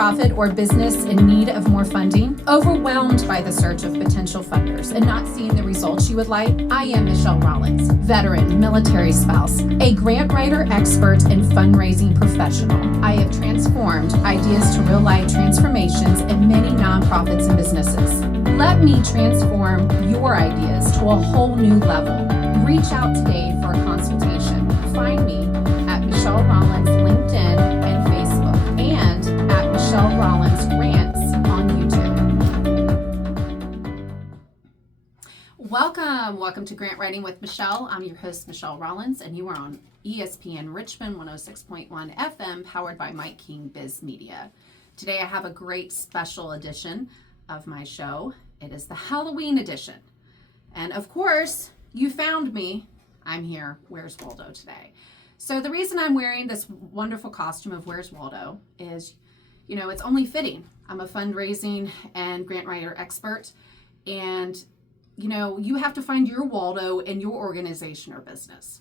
nonprofit or business in need of more funding? Overwhelmed by the search of potential funders and not seeing the results you would like? I am Michelle Rollins, veteran, military spouse, a grant writer expert and fundraising professional. I have transformed ideas to real-life transformations in many nonprofits and businesses. Let me transform your ideas to a whole new level. Reach out today for a consultation. Find me at Michelle Rollins LinkedIn and Facebook, and at Michelle Rollins Grants on YouTube. Welcome to Grant Writing with Michelle. I'm your host, Michelle Rollins, and you are on ESPN Richmond 106.1 FM, powered by Mike King Biz Media. Today I have a great special edition of my show. It is the Halloween edition. And of course, you found me. I'm here. Where's Waldo today? So the reason I'm wearing this wonderful costume of Where's Waldo is, it's only fitting. I'm a fundraising and grant writer expert. And, you have to find your Waldo in your organization or business.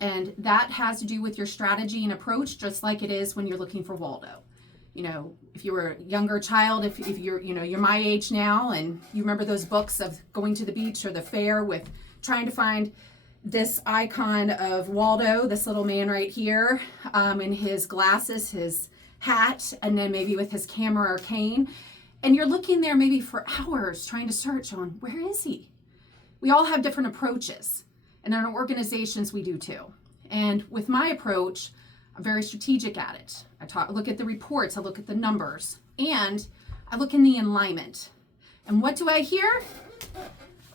And that has to do with your strategy and approach, just like it is when you're looking for Waldo. If you were a younger child, if you're, you're my age now, and you remember those books of going to the beach or the fair with trying to find this icon of Waldo, this little man right here, in his glasses, his hat, and then maybe with his camera or cane. And you're looking there maybe for hours trying to search on, where is he? We all have different approaches. And in our organizations, we do too. And with my approach, I'm very strategic at it. I look at the reports, I look at the numbers, and I look in the alignment. And what do I hear?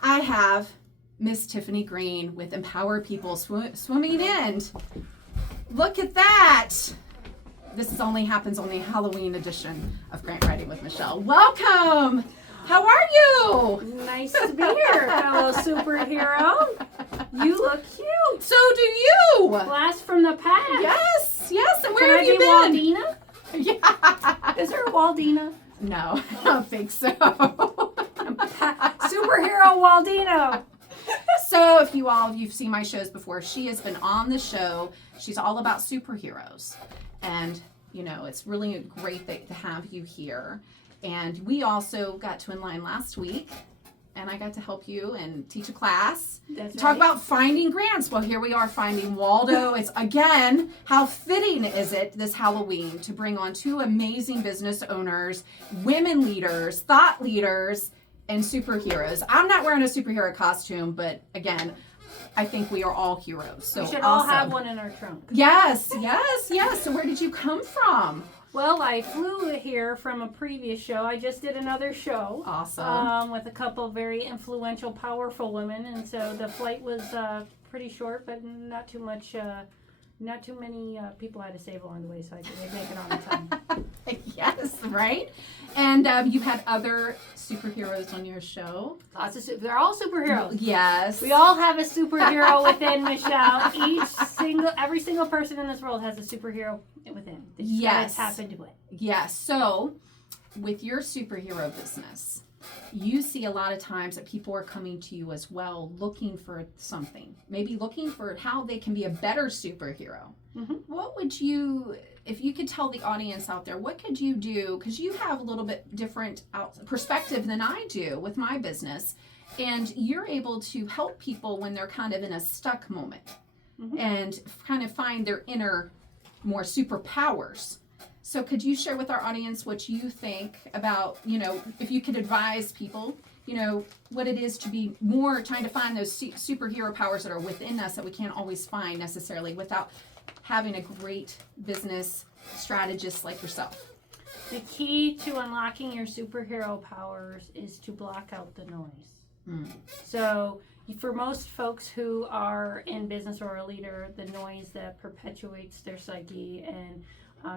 I have Miss Tiffany Green with Empower People swimming in. Look at that. This happens on the Halloween edition of Grant Writing with Michelle. Welcome. How are you? Nice to be here, fellow superhero. You look cute. So do you. Blast from the past. Yes. And where have you been? Waldina? Yeah. Is there a Waldina? No, I don't think so. Superhero Waldino. So if you've seen my shows before, she has been on the show. She's all about superheroes. And, it's really great to have you here. And we also got to in-line last week, and I got to help you and teach a class. Talk about finding grants. Well, here we are finding Waldo. It's, again, how fitting is it this Halloween to bring on two amazing business owners, women leaders, thought leaders, and superheroes. I'm not wearing a superhero costume, but again, I think we are all heroes. So we should all have one in our trunk. Yes. So where did you come from? Well, I flew here from a previous show. I just did another show. Awesome. With a couple of very influential, powerful women, and so the flight was pretty short, but not too many people I had to save along the way, so I could make it on time. Yes, right? And you had other superheroes on your show. They're all superheroes. Yes. We all have a superhero within, Michelle. Every single person in this world has a superhero within. Yes. Tap into it. Yes. So, with your superhero business, you see a lot of times that people are coming to you as well, looking for something. Maybe looking for how they can be a better superhero. Mm-hmm. What would you, if you could tell the audience out there, what could you do? Because you have a little bit different perspective than I do with my business. And you're able to help people when they're kind of in a stuck moment, mm-hmm. and kind of find their inner, more superpowers. So could you share with our audience what you think about, if you could advise people, what it is to be more trying to find those superhero powers that are within us that we can't always find necessarily without having a great business strategist like yourself? The key to unlocking your superhero powers is to block out the noise. Mm. So for most folks who are in business or a leader, the noise that perpetuates their psyche and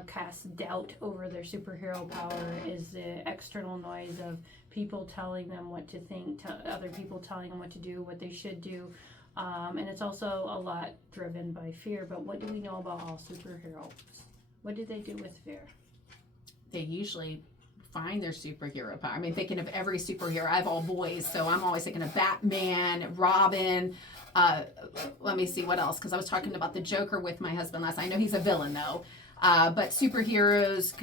casts doubt over their superhero power is the external noise of people telling them what to think, other people telling them what to do, what they should do. And it's also a lot driven by fear. But what do we know about all superheroes? What do they do with fear? They usually find their superhero power. I mean, thinking of every superhero. I have all boys, so I'm always thinking of Batman, Robin. Let me see what else, because I was talking about the Joker with my husband last night. I know he's a villain, though. But superheroes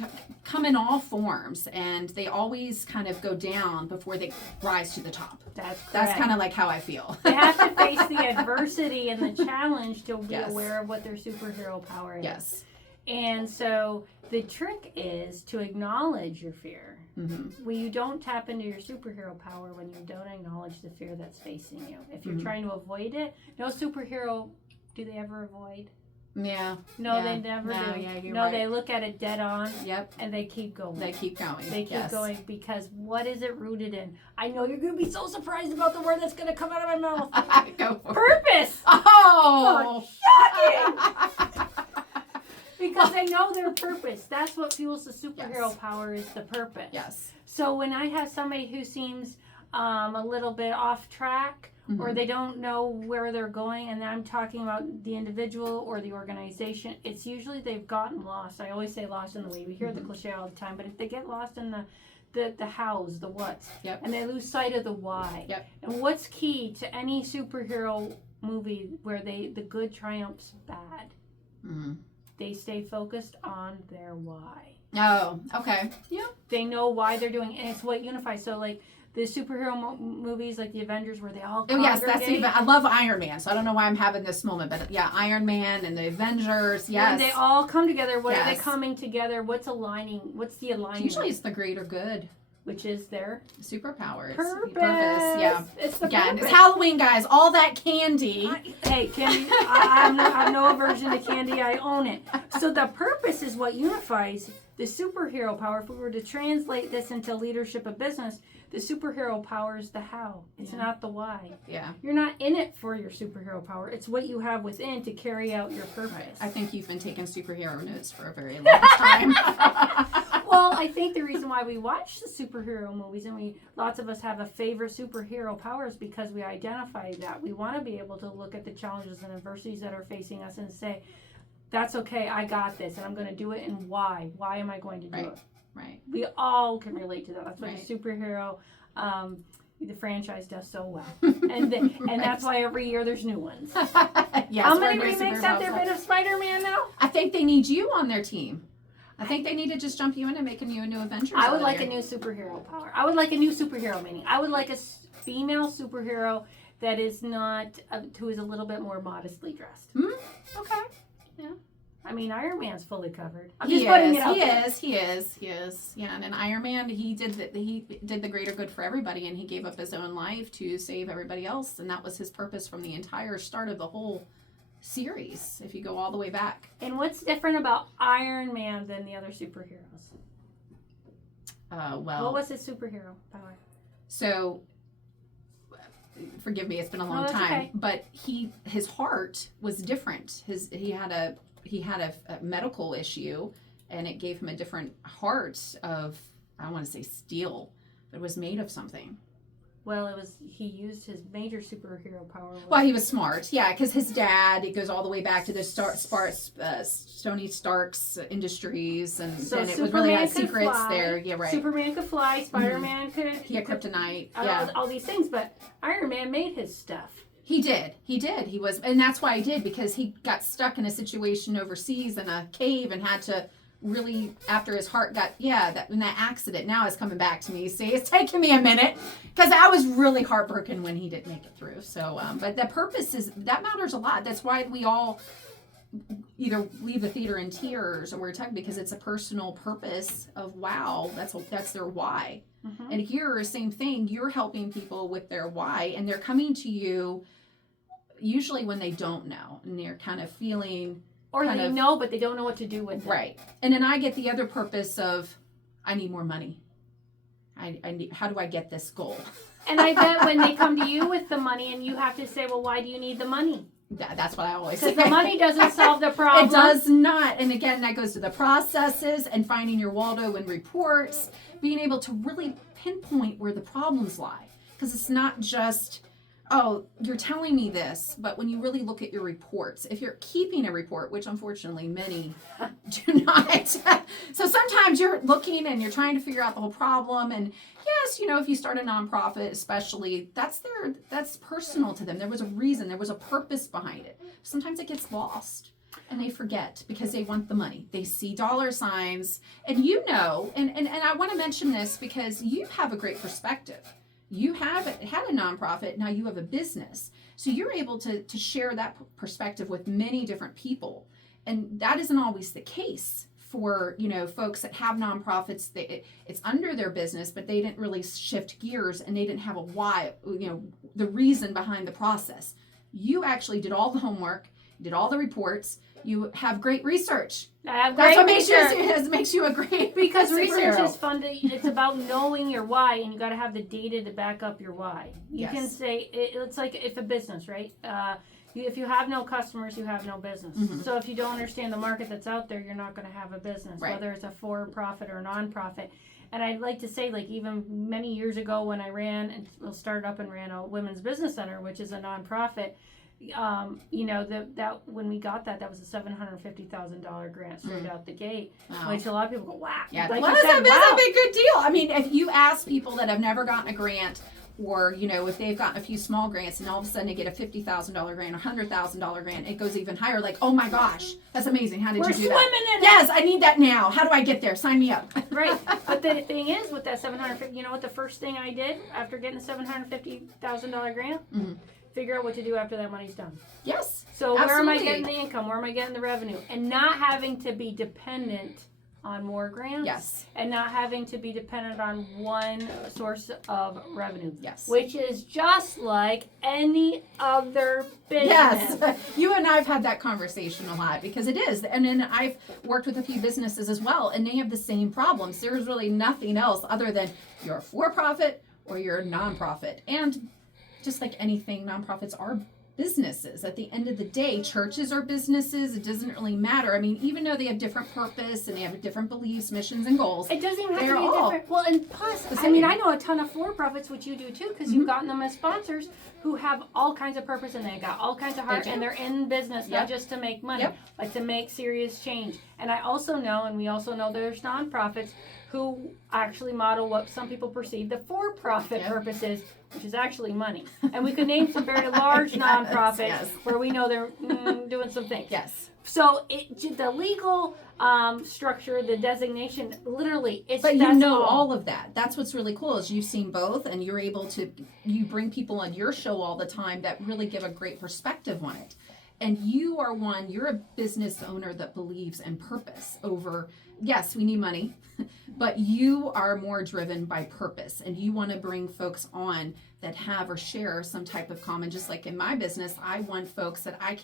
come in all forms, and they always kind of go down before they rise to the top. That's kind of like how I feel. They have to face the adversity and the challenge to be Yes. aware of what their superhero power is. Yes. And so the trick is to acknowledge your fear. Mm-hmm. Well, you don't tap into your superhero power when you don't acknowledge the fear that's facing you. If you're trying to avoid it, no superhero, do they ever avoid? Yeah. No, yeah. they never No, do. yeah, you're no, right. they look at it dead on. Yep. And they keep going. They keep going. They keep Yes. going because what is it rooted in? I know you're going to be so surprised about the word that's going to come out of my mouth. Go for it. Purpose! Oh! Shocking! Because they know their purpose. That's what fuels the superhero Yes. power is the purpose. Yes. So when I have somebody who seems a little bit off track or they don't know where they're going, and I'm talking about the individual or the organization, it's usually they've gotten lost. I always say lost in the way. We hear the cliche all the time, but if they get lost in the hows, the what's, and they lose sight of the why. Yep. And what's key to any superhero movie where the good triumphs bad? Mm-hmm. They stay focused on their why. Oh, okay. Yeah. They know why they're doing it, and it's what unifies. So, like, the superhero movies, like the Avengers, where they all congregate. Oh, yes, that's even. I love Iron Man, so I don't know why I'm having this moment, but yeah, Iron Man and the Avengers, yes. When they all come together, what are they Yes. coming together? What's aligning? What's the alignment? Usually it's the greater good. Which is their Superpowers. purpose. Yeah. It's the Again, purpose. it's Halloween, guys. All that candy. Hey, candy, I have no aversion to candy. I own it. So the purpose is what unifies the superhero power. If we were to translate this into leadership of business, the superhero power is the how. It's not the why. Yeah. You're not in it for your superhero power. It's what you have within to carry out your purpose. Right. I think you've been taking superhero notes for a very long time. Well, I think the reason why we watch the superhero movies and lots of us have a favorite superhero powers because we identify that. We want to be able to look at the challenges and adversities that are facing us and say, that's okay, I got this, and I'm going to do it, and why? Why am I going to do it? Right. We all can relate to that. That's what Right. the superhero, the franchise does so well. And that's why every year there's new ones. Yes, How we're many doing remakes superhero have there stuff. been of Spider-Man now? I think they need you on their team. I think they need to just jump you in and making you a new Avengers. I would over like there. a new superhero power. I would like a new superhero meaning. I would like a female superhero that is not, who is a little bit more modestly dressed. Okay. I mean, Iron Man's fully covered. I'm He just putting is. it out He there. is. He is. He is. Yeah. And in Iron Man, he did the greater good for everybody, and he gave up his own life to save everybody else, and that was his purpose from the entire start of the whole series. If you go all the way back. And what's different about Iron Man than the other superheroes? Well. What was his superhero power? So. Forgive me, it's been a long that's time, okay. but his heart was different. He had a medical issue, and it gave him a different heart of, I don't want to say steel, but it was made of something. Well, he used his major superhero power. Well, he was smart, yeah, because his dad, it goes all the way back to the Tony Stark's Industries, and So it was Superman really had could secrets fly, there. Yeah, right. Superman could fly. Spider-Man could. He had kryptonite. All, Yeah. all these things, but Iron Man made his stuff. He did. He was, and that's why he did, because he got stuck in a situation overseas in a cave and had to really, after his heart got, that accident now is coming back to me. See, it's taking me a minute, because I was really heartbroken when he didn't make it through. So, but the purpose that matters a lot. That's why we all either leave the theater in tears or we're talking, because it's a personal purpose of, wow, that's their why. Mm-hmm. And here, same thing, you're helping people with their why, and they're coming to you usually when they don't know, and they're kind of feeling, or they know, but they don't know what to do with it. Right. And then I get the other purpose of, I need more money. I need, how do I get this goal? And I bet when they come to you with the money, and you have to say, well, why do you need the money? That's what I always say. Because the money doesn't solve the problem. It does not. And again, that goes to the processes and finding your Waldo in reports, being able to really pinpoint where the problems lie. Because it's not just, oh, you're telling me this, but when you really look at your reports, if you're keeping a report, which unfortunately many do not, so sometimes you're looking and you're trying to figure out the whole problem. And yes, if you start a nonprofit, especially, that's personal to them. There was a reason, there was a purpose behind it. Sometimes it gets lost. And they forget because they want the money. They see dollar signs. And you know, and I want to mention this because you have a great perspective. You have had a nonprofit, now you have a business. So you're able to share that perspective with many different people. And that isn't always the case for, folks that have nonprofits. It's under their business, but they didn't really shift gears and they didn't have a why, the reason behind the process. You actually did all the homework, did all the reports. You have great research. I have great That's what makes you a great because research superhero. is fun. It's about knowing your why, and you got to have the data to back up your why. You can say it's like if a business, right? If you have no customers, you have no business. Mm-hmm. So if you don't understand the market that's out there, you're not going to have a business, right. Whether it's a for-profit or a non-profit. And I'd like to say, like, even many years ago when I started up and ran a women's business center, which is a non-profit. That when we got that was a $750,000 grant straight out the gate, which a lot of people go, wow. Yeah, like that's a big good deal. I mean, if you ask people that have never gotten a grant, or if they've gotten a few small grants and all of a sudden they get a $50,000 grant, $100,000 grant, it goes even higher. Like, oh my gosh, that's amazing. How did you do that? We're swimming in it. Yes, I need that now. How do I get there? Sign me up. Right, but the thing is, with that $750,000, you know what the first thing I did after getting the $750,000 grant? Mm-hmm. Figure out what to do after that money's done. Yes. So absolutely. Where am I getting the income? Where am I getting the revenue? And not having to be dependent on more grants. Yes. And not having to be dependent on one source of revenue. Yes. Which is just like any other business. Yes. You and I have had that conversation a lot because it is. And then I've worked with a few businesses as well, and they have the same problems. There's really nothing else other than you're a for-profit or you're a nonprofit. And just like anything, nonprofits are businesses. At the end of the day, churches are businesses. It doesn't really matter. I mean, even though they have different purpose and they have different beliefs, missions, and goals. It doesn't even have to be different. Well, and plus, I mean, I know a ton of for-profits, which you do too, because you've gotten them as sponsors who have all kinds of purpose and they got all kinds of heart and they're in business, not just to make money, but to make serious change. And I also know, and we also know there's nonprofits who actually model what some people perceive the for-profit purpose is, which is actually money. And we could name some very large nonprofits where we know they're doing some things. Yes. So the legal structure, the designation, literally, it's but you know all of that. That's what's really cool is you've seen both, and you're able to bring people on your show all the time that really give a great perspective on it. And you're a business owner that believes in purpose over, yes, we need money, but you are more driven by purpose, and you want to bring folks on that have or share some type of common. Just like in my business, I want folks that I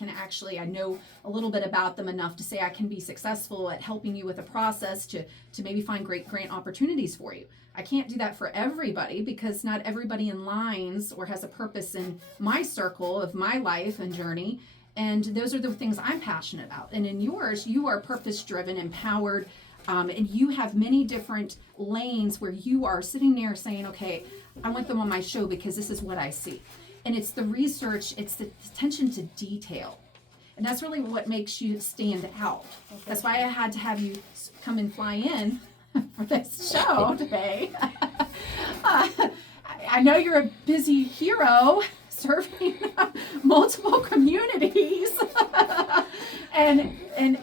know a little bit about them enough to say I can be successful at helping you with a process to maybe find great grant opportunities for you. I can't do that for everybody because not everybody aligns or has a purpose in my circle of my life and journey. And those are the things I'm passionate about. And in yours, you are purpose-driven, empowered, and you have many different lanes where you are sitting there saying, okay, I want them on my show because this is what I see. And it's the research, it's the attention to detail. And that's really what makes you stand out. Okay. That's why I had to have you come and fly in for this show today. I know you're a busy hero serving multiple communities and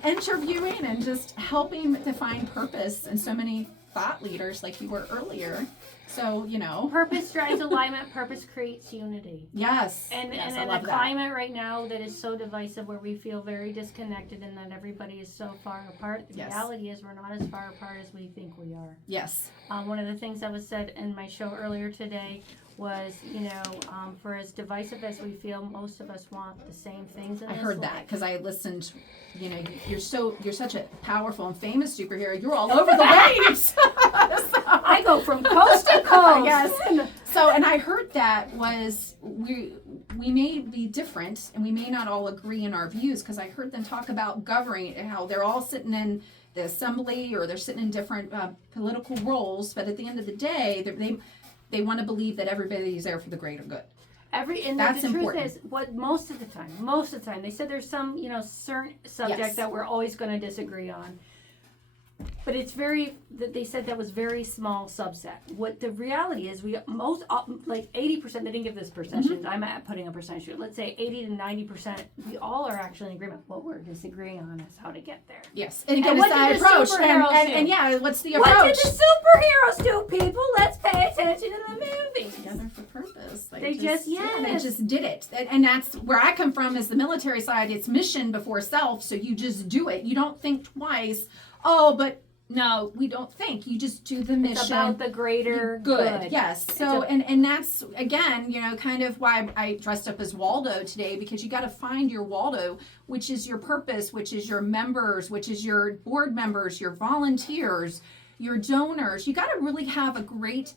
interviewing and just helping to find purpose in so many thought leaders like you were earlier. So, purpose drives alignment, purpose creates unity. Yes. And in a climate right now that is so divisive where we feel very disconnected and that everybody is so far apart, the reality is we're not as far apart as we think we are. Yes. One of the things that was said in my show earlier today was, for as divisive as we feel, most of us want the same things in this life. I heard that because I listened. You're such a powerful and famous superhero. You're all over the waves. I go from coast to coast. Yes. So, and I heard that was we may be different and we may not all agree in our views because I heard them talk about governing, how they're all sitting in the assembly or they're sitting in different political roles, but at the end of the day, they want to believe that everybody's there for the greater good. That's the truth is, most of the time, they said there's some, certain subject that we're always going to disagree on. But it's they said that was very small subset. What the reality is, like 80%, they didn't give this percentage, I'm putting a percentage here. Let's say 80 to 90%, we all are actually in agreement. What we're disagreeing on is how to get there. Yes. And again, And it's what the did the approach. superheroes do? And yeah, what's the approach? What did the superheroes do, people? Let's pay attention to the movies. Together for purpose. They just did it. And that's where I come from, is the military side. It's mission before self, so you just do it. You don't think twice. Oh, but no, we don't think. You just do the mission. It's about the greater good. Yes. So, and that's, again, kind of why I dressed up as Waldo today, because you got to find your Waldo, which is your purpose, which is your members, which is your board members, your volunteers, your donors. You got to really have a great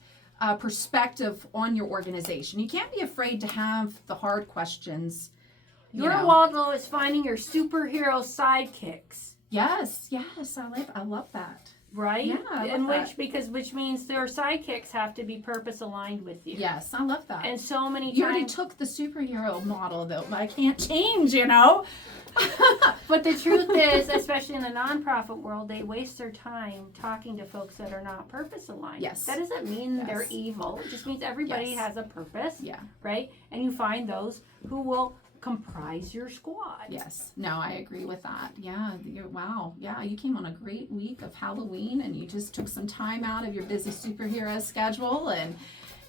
perspective on your organization. You can't be afraid to have the hard questions. Your Waldo is finding your superhero sidekicks. Yes, I love that. Right? Yeah, I love that. Which means their sidekicks have to be purpose aligned with you. Yes, I love that. And so many times. You already took the superhero model, though, but I can't change, But the truth is, especially in the nonprofit world, they waste their time talking to folks that are not purpose aligned. Yes. That doesn't mean they're evil. It just means everybody has a purpose. Yeah. Right? And you find those who will comprise your squad. Yes. No, I agree with that. Yeah. Wow. Yeah. You came on a great week of Halloween, and you just took some time out of your busy superhero schedule and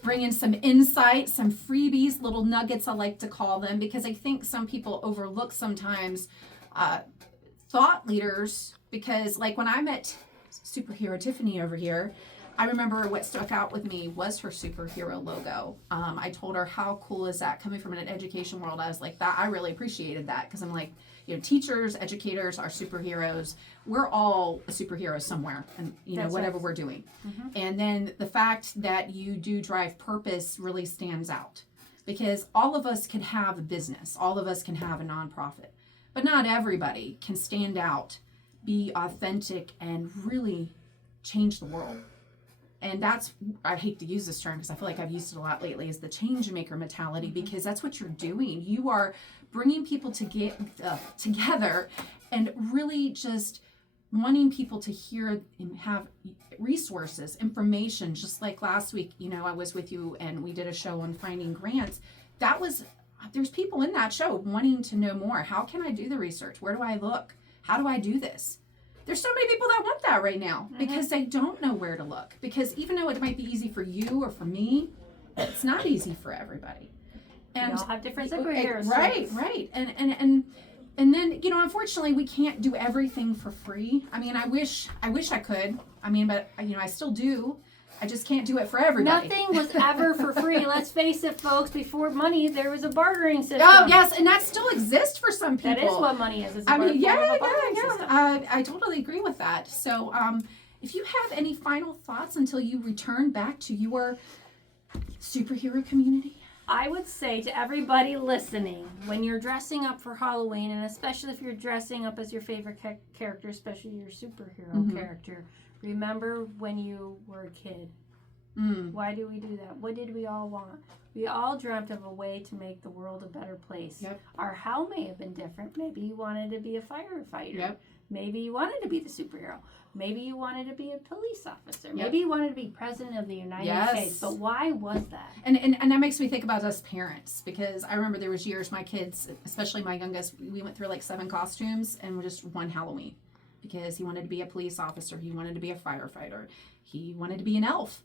bring in some insight, some freebies, little nuggets I like to call them, because I think some people overlook sometimes thought leaders, because like when I met superhero Tiffany over here, I remember what stuck out with me was her superhero logo. I told her, how cool is that? Coming from an education world, I was like, that I really appreciated that, because I'm like, teachers, educators are superheroes. We're all a superhero somewhere, and whatever we're doing. Mm-hmm. And then the fact that you do drive purpose really stands out, because all of us can have a business, all of us can have a nonprofit, but not everybody can stand out, be authentic, and really change the world. And that's, I hate to use this term because I feel like I've used it a lot lately, is the change maker mentality, because that's what you're doing. You are bringing people to get together and really just wanting people to hear and have resources, information. Just like last week, I was with you and we did a show on finding grants. There's people in that show wanting to know more. How can I do the research? Where do I look? How do I do this? There's so many people that want that right now, because they don't know where to look. Because even though it might be easy for you or for me, it's not easy for everybody. And we all have different superheroes. Right. And then, unfortunately, we can't do everything for free. I mean, I wish I could. I mean, but I still do. I just can't do it for everybody. Nothing was ever for free. Let's face it, folks. Before money, there was a bartering system. Oh, yes, and that still exists for some people. That is what money is. I totally agree with that. So, if you have any final thoughts until you return back to your superhero community? I would say to everybody listening, when you're dressing up for Halloween, and especially if you're dressing up as your favorite character, especially your superhero character, remember when you were a kid. Why do we do that? What did we all want? We all dreamt of a way to make the world a better place. Yep. Our how may have been different. Maybe you wanted to be a firefighter. Yep. Maybe you wanted to be the superhero. Maybe you wanted to be a police officer. Yep. Maybe you wanted to be president of the United States. But why was that? And that makes me think about us parents, because I remember there was years my kids, especially my youngest, we went through like 7 costumes and just one Halloween, because he wanted to be a police officer. He wanted to be a firefighter. He wanted to be an elf.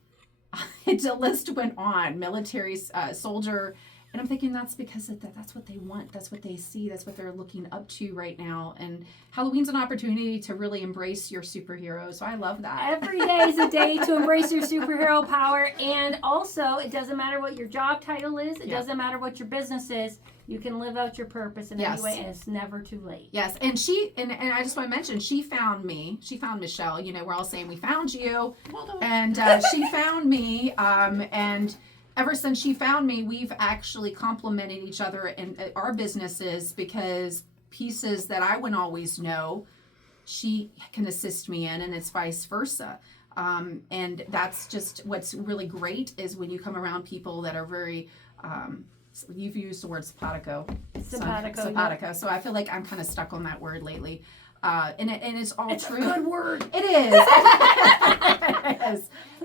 The list went on. Military, soldier. And I'm thinking that's because that's what they want. That's what they see. That's what they're looking up to right now. And Halloween's an opportunity to really embrace your superhero. So I love that. Every day is a day to embrace your superhero power. And also, it doesn't matter what your job title is. It doesn't matter what your business is. You can live out your purpose in any way, and it's never too late. Yes, and I just want to mention, she found me. She found Michelle. We're all saying we found you. Waldo. And she found me, and ever since she found me, we've actually complemented each other in our businesses, because pieces that I wouldn't always know, she can assist me in, and it's vice versa. And that's just what's really great, is when you come around people that are very, you've used the word simpatico. Simpatico. Yeah. So I feel like I'm kind of stuck on that word lately. And it's all It's true. a good word. It is.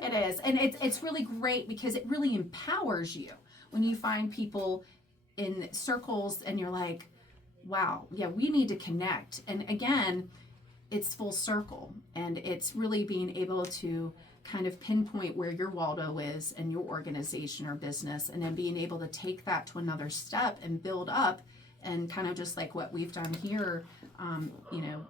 It is. And it's really great because it really empowers you when you find people in circles and you're like, wow, yeah, we need to connect. And again, it's full circle, and it's really being able to kind of pinpoint where your Waldo is in your organization or business, and then being able to take that to another step and build up, and kind of just like what we've done here.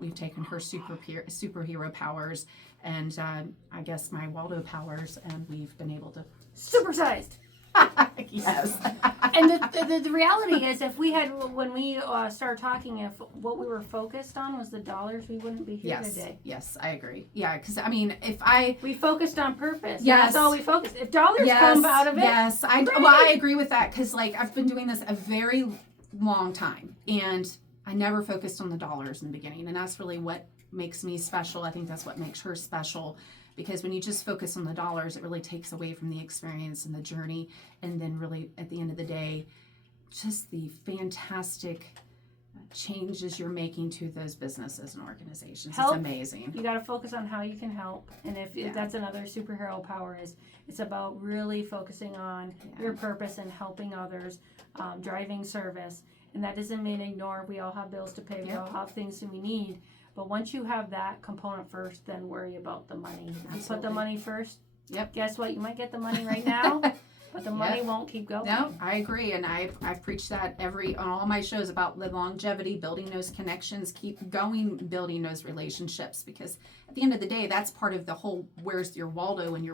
We've taken her superhero powers and I guess my Waldo powers, and we've been able to Supersized. yes. And the reality is, if we had, when we started talking, if what we were focused on was the dollars, we wouldn't be here today. Yes, I agree. Yeah, because I mean, we focused on purpose. Yes. That's all we focused. If dollars come out of it, yes, I agree with that, because like I've been doing this a very long time, and I never focused on the dollars in the beginning, and that's really what makes me special. I think that's what makes her special. Because when you just focus on the dollars, it really takes away from the experience and the journey. And then really, at the end of the day, just the fantastic changes you're making to those businesses and organizations. Help. It's amazing. You got to focus on how you can help. And if that's another superhero power, is it's about really focusing on your purpose and helping others, driving service. And that doesn't mean ignore. We all have bills to pay. We all have things that we need. But once you have that component first, then worry about the money. You put the money first. Yep. Guess what? You might get the money right now, but the money won't keep going. No, I agree, and I've preached that on all my shows about the longevity, building those connections, keep going, building those relationships, because at the end of the day, that's part of the whole. Where's your Waldo and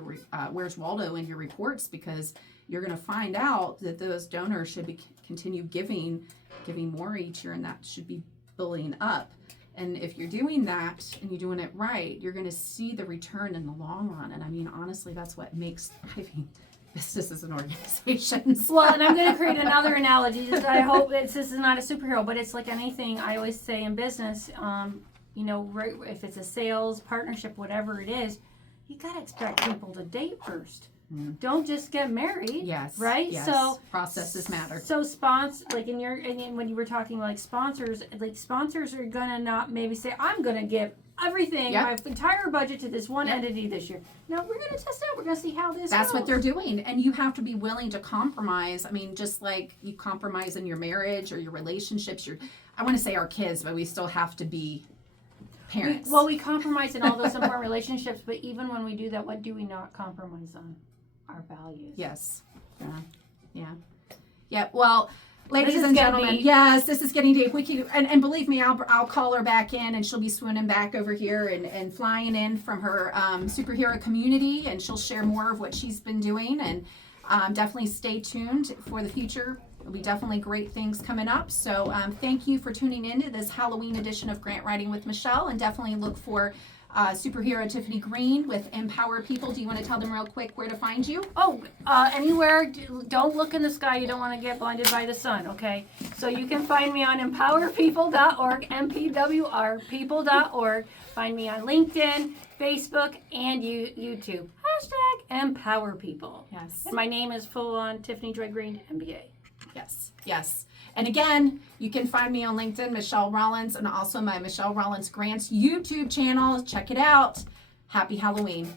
where's Waldo in your reports? Because you're going to find out that those donors should continue giving more each year, and that should be building up. And if you're doing that and you're doing it right, you're going to see the return in the long run. And I mean, honestly, that's what makes thriving businesses and organizations. Well, and I'm going to create another analogy. I hope this is not a superhero, but it's like anything I always say in business. If it's a sales, partnership, whatever it is, you got to expect people to date first. Don't just get married. Yes. Right? Yes. So processes matter. So when you were talking like sponsors are gonna not maybe say, I'm gonna give everything, my entire budget to this one entity this year. No, we're gonna test out. We're gonna see how this That's goes. what they're doing. And you have to be willing to compromise. I mean, just like you compromise in your marriage or your relationships, I want to say our kids, but we still have to be parents. We compromise in all those important relationships, but even when we do that, what do we not compromise on? Our values. Yes. Yeah. Well, ladies and gentlemen, yes, this is getting deep. We can, and believe me, I'll call her back in, and she'll be swooning back over here and flying in from her superhero community, and she'll share more of what she's been doing. And definitely stay tuned for the future. There'll be definitely great things coming up. So thank you for tuning in to this Halloween edition of Grant Writing with Michelle, and definitely look for superhero Tiffany Green with Empower People. Do you want to tell them real quick where to find you? Anywhere. Don't look in the sky. You don't want to get blinded by the sun, okay? So you can find me on empowerpeople.org, mpwrpeople.org. Find me on LinkedIn, Facebook, and YouTube. #EmpowerPeople. Yes. And my name is full on Tiffany Joy Green, MBA. Yes. And again, you can find me on LinkedIn, Michelle Rollins, and also my Michelle Rollins Grants YouTube channel. Check it out. Happy Halloween.